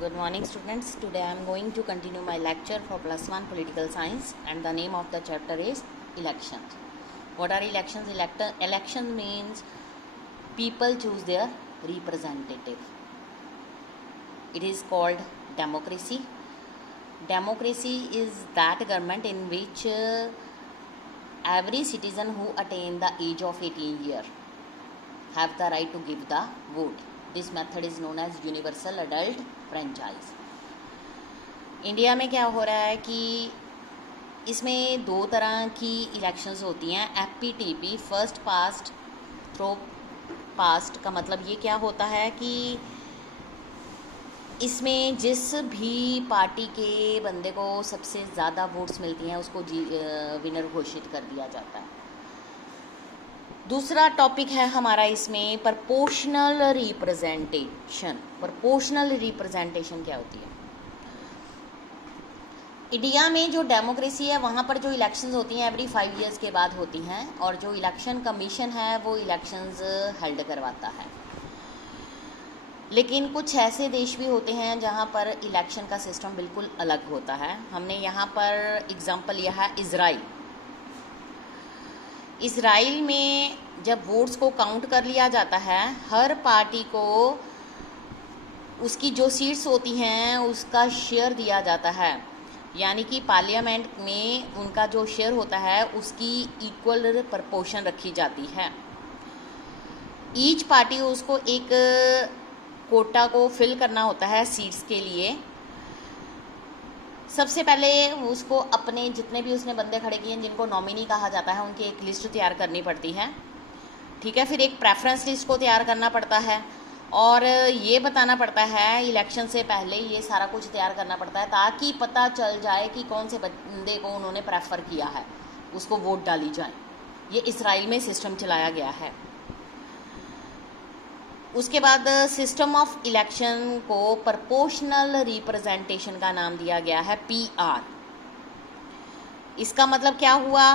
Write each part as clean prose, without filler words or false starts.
Good morning, students. Today I am going to continue my lecture for plus 1 political science, and the name of the chapter is elections. What are elections? Election means people choose their representative. It is called democracy. Democracy is that government in which every citizen who attain the age of 18 years have the right to give the vote. This method is known as universal adult franchise. India में क्या हो रहा है कि इसमें दो तरह की इलेक्शंस होती हैं. FPTP, first passed through past का मतलब ये क्या होता है कि इसमें जिस भी पार्टी के बंदे को सबसे ज़्यादा वोट्स मिलती हैं उसको विनर घोषित कर दिया जाता है. दूसरा टॉपिक है हमारा इसमें प्रोपोर्शनल रिप्रेजेंटेशन. प्रोपोर्शनल रिप्रेजेंटेशन क्या होती है? इंडिया में जो डेमोक्रेसी है वहाँ पर जो इलेक्शंस होती हैं एवरी 5 इयर्स के बाद होती हैं, और जो इलेक्शन कमीशन है वो इलेक्शंस हेल्ड करवाता है. लेकिन कुछ ऐसे देश भी होते हैं जहाँ पर इलेक्शन का सिस्टम बिल्कुल अलग होता है. हमने यहाँ पर एग्जांपल लिया है इज़राइल. इज़राइल में जब वोट्स को काउंट कर लिया जाता है, हर पार्टी को उसकी जो सीट्स होती हैं उसका शेयर दिया जाता है. यानी कि पार्लियामेंट में उनका जो शेयर होता है उसकी इक्वल प्रपोर्शन रखी जाती है. ईच पार्टी उसको एक कोटा को फिल करना होता है सीट्स के लिए. सबसे पहले उसको अपने जितने भी उसने बंदे खड़े किए हैं जिनको नॉमिनी कहा जाता है उनकी एक लिस्ट तैयार करनी पड़ती है. ठीक है, फिर एक प्रेफरेंस लिस्ट को तैयार करना पड़ता है, और ये बताना पड़ता है इलेक्शन से पहले, ये सारा कुछ तैयार करना पड़ता है ताकि पता चल जाए कि कौन से बंदे को उन्होंने प्रेफर किया है, उसको वोट डाली जाए. ये इज़राइल में सिस्टम चलाया गया है. उसके बाद सिस्टम ऑफ इलेक्शन को प्रोपोर्शनल रिप्रेजेंटेशन का नाम दिया गया है PR. इसका मतलब क्या हुआ?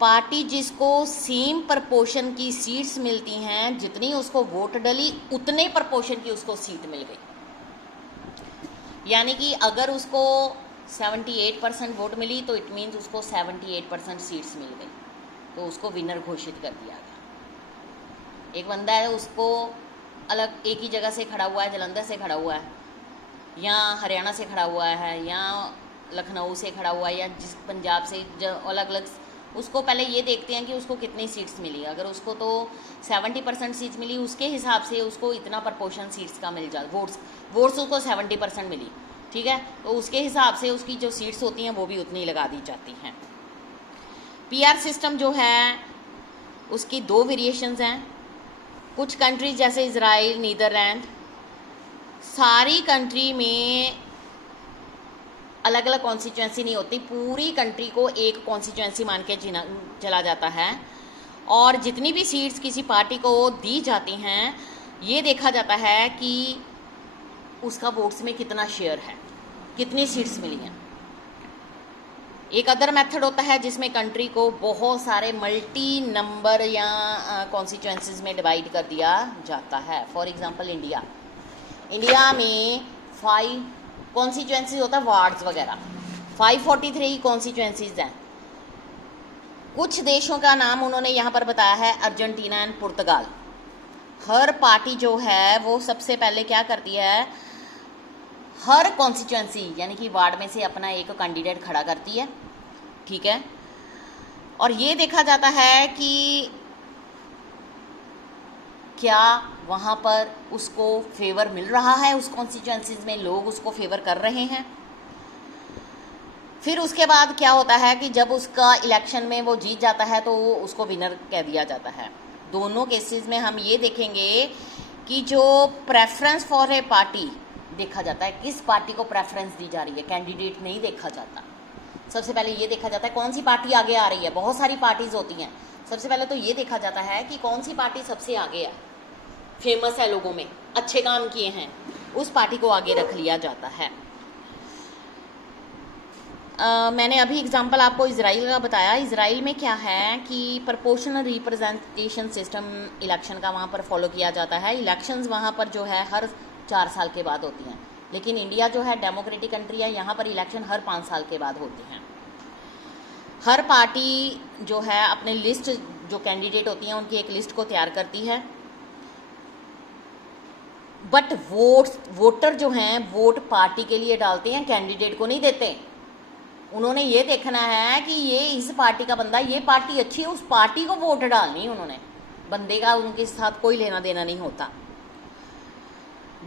पार्टी जिसको सेम प्रपोर्शन की सीट्स मिलती हैं, जितनी उसको वोट डली उतने प्रपोर्शन की उसको सीट मिल गई. यानी कि अगर उसको 78% वोट मिली तो इट मीन्स उसको 78% सीट्स मिल गई, तो उसको विनर घोषित कर दिया गया. एक बंदा है उसको अलग एक ही जगह से खड़ा हुआ है, जलंधर से खड़ा हुआ है, या हरियाणा से खड़ा हुआ है, या लखनऊ से खड़ा हुआ है, या जिस पंजाब से, जो अलग अलग, उसको पहले ये देखते हैं कि उसको कितनी सीट्स मिली. अगर उसको तो 70% सीट्स मिली, उसके हिसाब से उसको इतना प्रपोर्शन सीट्स का मिल जाए. वोट्स उसको 70% मिली, ठीक है, तो उसके हिसाब से उसकी जो सीट्स होती हैं वो भी उतनी लगा दी जाती हैं. PR सिस्टम जो है उसकी 2 वेरिएशंस हैं. कुछ कंट्रीज जैसे इज़राइल, नीदरलैंड, सारी कंट्री में अलग अलग कॉन्स्टिट्यूंसी नहीं होती, पूरी कंट्री को एक कॉन्स्टिट्यूंसी मान के चला जाता है. और जितनी भी सीट्स किसी पार्टी को दी जाती हैं ये देखा जाता है कि उसका वोट्स में कितना शेयर है, कितनी सीट्स मिली हैं. एक अदर मेथड होता है जिसमें कंट्री को बहुत सारे मल्टी नंबर या कॉन्स्टिट्यूंसीज में डिवाइड कर दिया जाता है. फॉर एग्जांपल इंडिया में 5 कॉन्स्टिट्यूंसीज होता है, वार्ड्स वगैरह. 543 कॉन्स्टिट्यूंसीज हैं. कुछ देशों का नाम उन्होंने यहाँ पर बताया है, Argentina and Portugal. Her party जो है वो सबसे पहले क्या करती है, हर कॉन्स्टिट्यूंसी यानी कि वार्ड में से अपना एक कैंडिडेट खड़ा करती है. ठीक है, और ये देखा जाता है कि क्या वहाँ पर उसको फेवर मिल रहा है, उस कॉन्स्टिट्यूंसीज में लोग उसको फेवर कर रहे हैं. फिर उसके बाद क्या होता है कि जब उसका इलेक्शन में वो जीत जाता है तो उसको विनर कह दिया जाता है. दोनों केसेस में हम ये देखेंगे कि जो प्रेफरेंस फॉर ए पार्टी देखा जाता है, किस पार्टी को प्रेफरेंस दी जा रही है, कैंडिडेट नहीं देखा जाता. सबसे पहले ये देखा जाता है कौन सी पार्टी आगे आ रही है. बहुत सारी पार्टीज होती हैं, सबसे पहले तो ये देखा जाता है कि कौन सी पार्टी सबसे आगे है, फेमस है, लोगों में अच्छे काम किए हैं, उस पार्टी को आगे रख लिया जाता है. मैंने अभी एग्जांपल आपको इज़राइल का बताया. इज़राइल में क्या है कि प्रोपोर्शनल रिप्रेजेंटेशन सिस्टम इलेक्शन का वहाँ पर फॉलो किया जाता है. इलेक्शंस वहाँ पर जो है हर 4 साल के बाद होती हैं, लेकिन इंडिया जो है डेमोक्रेटिक कंट्री है, यहाँ पर इलेक्शन हर 5 साल के बाद होते हैं। हर पार्टी जो है अपने लिस्ट, जो कैंडिडेट होती हैं उनकी एक लिस्ट को तैयार करती है, बट वोटर जो हैं वोट पार्टी के लिए डालते हैं, कैंडिडेट को नहीं देते। उन्होंने ये देखना है कि ये इस पार्टी का बंदा, ये पार्टी अच्छी है, उस पार्टी को वोट डालनी। उन्होंने बंदे का उनके साथ कोई लेना देना नहीं होता।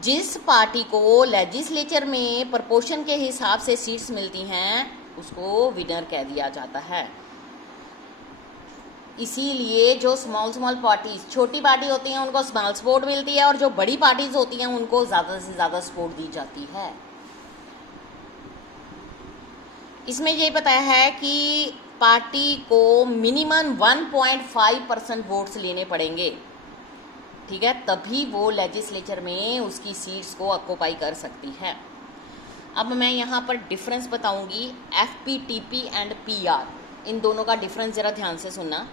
जिस पार्टी को लेजिस्लेचर में प्रपोर्शन के हिसाब से सीट्स मिलती हैं उसको विनर कह दिया जाता है। इसीलिए जो स्मॉल पार्टीज, छोटी पार्टी होती हैं उनको स्मॉल सपोर्ट मिलती है, और जो बड़ी पार्टीज होती हैं उनको ज़्यादा से ज़्यादा सपोर्ट दी जाती है। इसमें ये बताया है कि पार्टी को मिनिमम 1.5% वोट्स लेने पड़ेंगे, ठीक है, तभी वो लेजिस्लेचर में उसकी सीट्स को ऑक्यूपाई कर सकती है। अब मैं यहाँ पर डिफरेंस बताऊंगी FPTP एंड PR, इन दोनों का डिफरेंस ज़रा ध्यान से सुनना।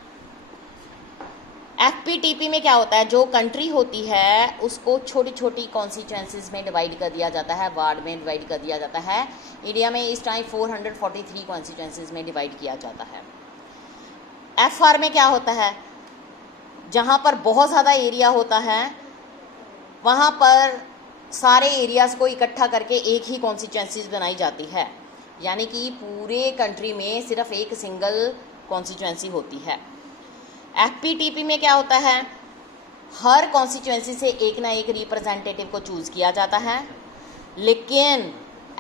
FPTP में क्या होता है, जो कंट्री होती है उसको छोटी छोटी कॉन्स्टिट्यूंसीज में डिवाइड कर दिया जाता है, वार्ड में डिवाइड कर दिया जाता है। इंडिया में इस टाइम 443 कॉन्स्टिट्यूंसीज में डिवाइड किया जाता है। FR में क्या होता है, जहाँ पर बहुत ज़्यादा एरिया होता है वहाँ पर सारे एरियाज़ को इकट्ठा करके एक ही कॉन्स्टिट्यूंसीज बनाई जाती है, यानी कि पूरे कंट्री में सिर्फ एक सिंगल कॉन्स्टिट्यूंसी होती है। FPTP में क्या होता है, हर कॉन्स्टिट्यूंसी से एक ना एक रिप्रेजेंटेटिव को चूज़ किया जाता है, लेकिन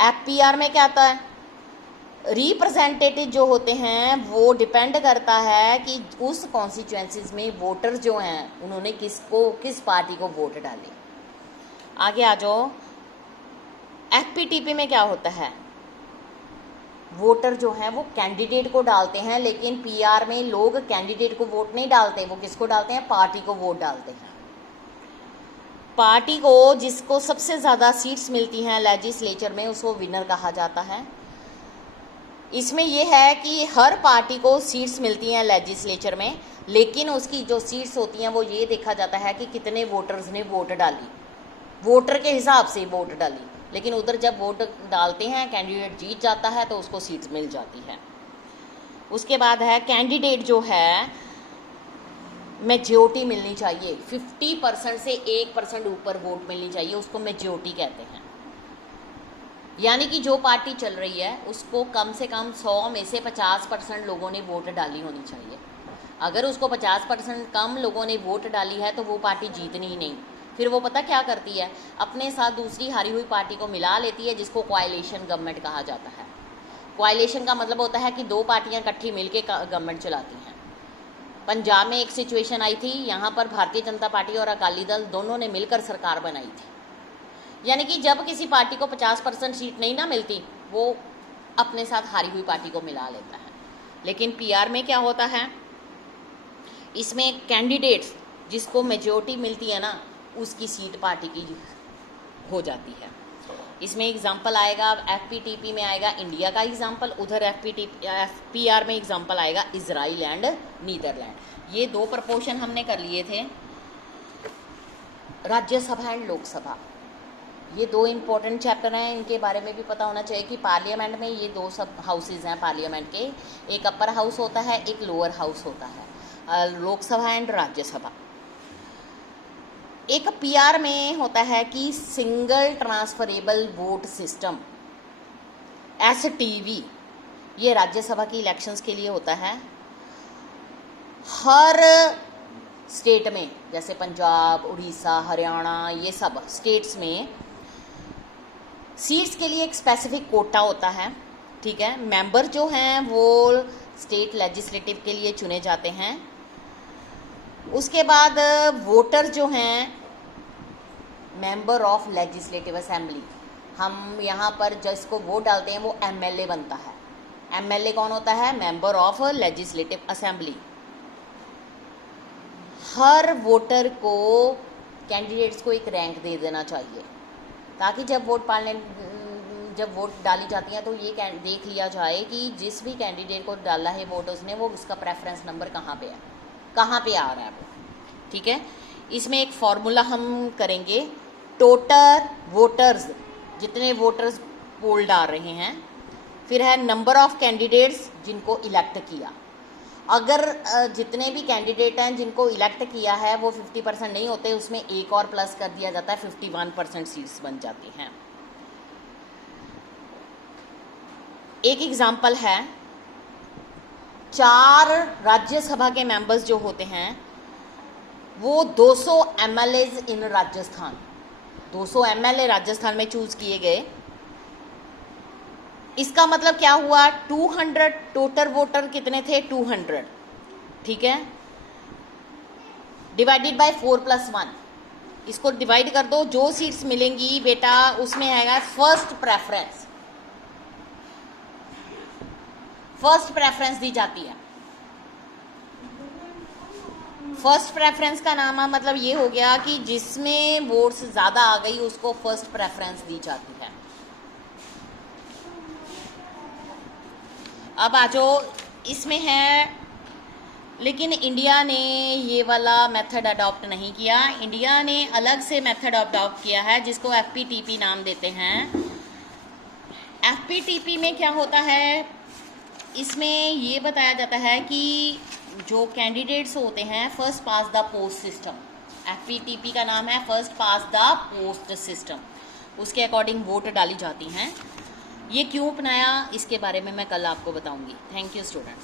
FPR में क्या होता है, रिप्रेजेंटेटिव जो होते हैं वो डिपेंड करता है कि उस कॉन्स्टिट्यूंसीज में वोटर जो हैं उन्होंने किस पार्टी को वोट डाले। आगे आ जाओ। FPTP में क्या होता है, वोटर जो हैं वो कैंडिडेट को डालते हैं, लेकिन PR में लोग कैंडिडेट को वोट नहीं डालते, वो किसको डालते हैं, पार्टी को वोट डालते हैं। पार्टी को जिसको सबसे ज़्यादा सीट्स मिलती हैं लेजिस्लेचर में उसको विनर कहा जाता है। इसमें यह है कि हर पार्टी को सीट्स मिलती हैं लेजिस्लेचर में, लेकिन उसकी जो सीट्स होती हैं वो ये देखा जाता है कि कितने वोटर्स ने वोट डाली, वोटर के हिसाब से वोट डाली। लेकिन उधर जब वोट डालते हैं कैंडिडेट जीत जाता है तो उसको सीट्स मिल जाती है। उसके बाद है कैंडिडेट जो है मेजॉरिटी मिलनी चाहिए, 50% से 1% ऊपर वोट मिलनी चाहिए, उसको मेजॉरिटी कहते हैं। यानी कि जो पार्टी चल रही है उसको कम से कम 100 में से 50% लोगों ने वोट डाली होनी चाहिए। अगर उसको 50% कम लोगों ने वोट डाली है तो वो पार्टी जीतनी ही नहीं। फिर वो पता क्या करती है, अपने साथ दूसरी हारी हुई पार्टी को मिला लेती है, जिसको कोआलिशन गवर्नमेंट कहा जाता है। कोआलिशन का मतलब होता है कि दो पार्टियां इकट्ठी मिलके गवर्नमेंट चलाती हैं। पंजाब में एक सिचुएशन आई थी, यहाँ पर भारतीय जनता पार्टी और अकाली दल दोनों ने मिलकर सरकार बनाई थी। यानी कि जब किसी पार्टी को 50% सीट नहीं ना मिलती वो अपने साथ हारी हुई पार्टी को मिला लेता है। लेकिन PR में क्या होता है, इसमें कैंडिडेट्स जिसको मेजॉरिटी मिलती है ना उसकी सीट पार्टी की हो जाती है। इसमें एग्जाम्पल आएगा FPTP में आएगा इंडिया का एग्जाम्पल, उधर PR में एग्जाम्पल आएगा इजराइल एंड नीदरलैंड। ये दो प्रपोर्शन हमने कर लिए थे, राज्यसभा एंड लोकसभा। ये दो इम्पोर्टेंट चैप्टर हैं, इनके बारे में भी पता होना चाहिए कि पार्लियामेंट में ये दो सब हाउसेज हैं पार्लियामेंट के, एक अपर हाउस होता है एक लोअर हाउस होता है, लोकसभा एंड राज्यसभा। एक PR में होता है कि single transferable vote system STV, ये राज्यसभा की इलेक्शंस के लिए होता है। हर स्टेट में जैसे पंजाब, उड़ीसा, हरियाणा, ये सब स्टेट्स में सीट्स के लिए एक स्पेसिफिक कोटा होता है, ठीक है। मेंबर जो हैं वो स्टेट लेजिस्लेटिव के लिए चुने जाते हैं। उसके बाद वोटर जो हैं मेंबर ऑफ लेजिस्लेटिव असेंबली, हम यहाँ पर जिसको वोट डालते हैं वो MLA बनता है। MLA कौन होता है, member of legislative assembly. Her voter को कैंडिडेट्स को एक रैंक दे देना चाहिए, ताकि जब वोट डाली जाती है तो ये देख लिया जाए कि जिस भी कैंडिडेट को डाला है वोट उसने, वो उसका प्रेफरेंस नंबर कहाँ पे है, कहाँ पे आ रहा है वो, ठीक है। इसमें एक फॉर्मूला हम करेंगे टोटल वोटर्स, जितने वोटर्स पोल डाल रहे हैं, फिर है नंबर ऑफ कैंडिडेट्स जिनको इलेक्ट किया। अगर जितने भी कैंडिडेट हैं जिनको इलेक्ट किया है वो 50% नहीं होते, उसमें एक और प्लस कर दिया जाता है, 51% सीट्स बन जाती हैं। एक एग्जाम्पल है, 4 राज्यसभा के मेंबर्स जो होते हैं वो 200 MLAs इन राजस्थान, 200 MLA राजस्थान में चूज किए गए। इसका मतलब क्या हुआ, 200 टोटल वोटर कितने थे, 200, ठीक है, डिवाइडेड बाय 4+1, इसको डिवाइड कर दो, जो सीट्स मिलेंगी बेटा उसमें आएगा फर्स्ट प्रेफरेंस, फर्स्ट प्रेफरेंस दी जाती है। फर्स्ट प्रेफरेंस का नाम मतलब ये हो गया कि जिसमें वोट्स ज़्यादा आ गई उसको फर्स्ट प्रेफरेंस दी जाती है। अब आ जाओ, इसमें है, लेकिन इंडिया ने ये वाला मेथड अडॉप्ट नहीं किया। इंडिया ने अलग से मेथड अडॉप्ट किया है जिसको FPTP नाम देते हैं। FPTP में क्या होता है, इसमें ये बताया जाता है कि जो कैंडिडेट्स होते हैं first pass the post system, FPTP का नाम है first pass the post system, उसके अकॉर्डिंग वोट डाली जाती हैं। ये क्यों अपनाया इसके बारे में मैं कल आपको बताऊंगी। Thank you students.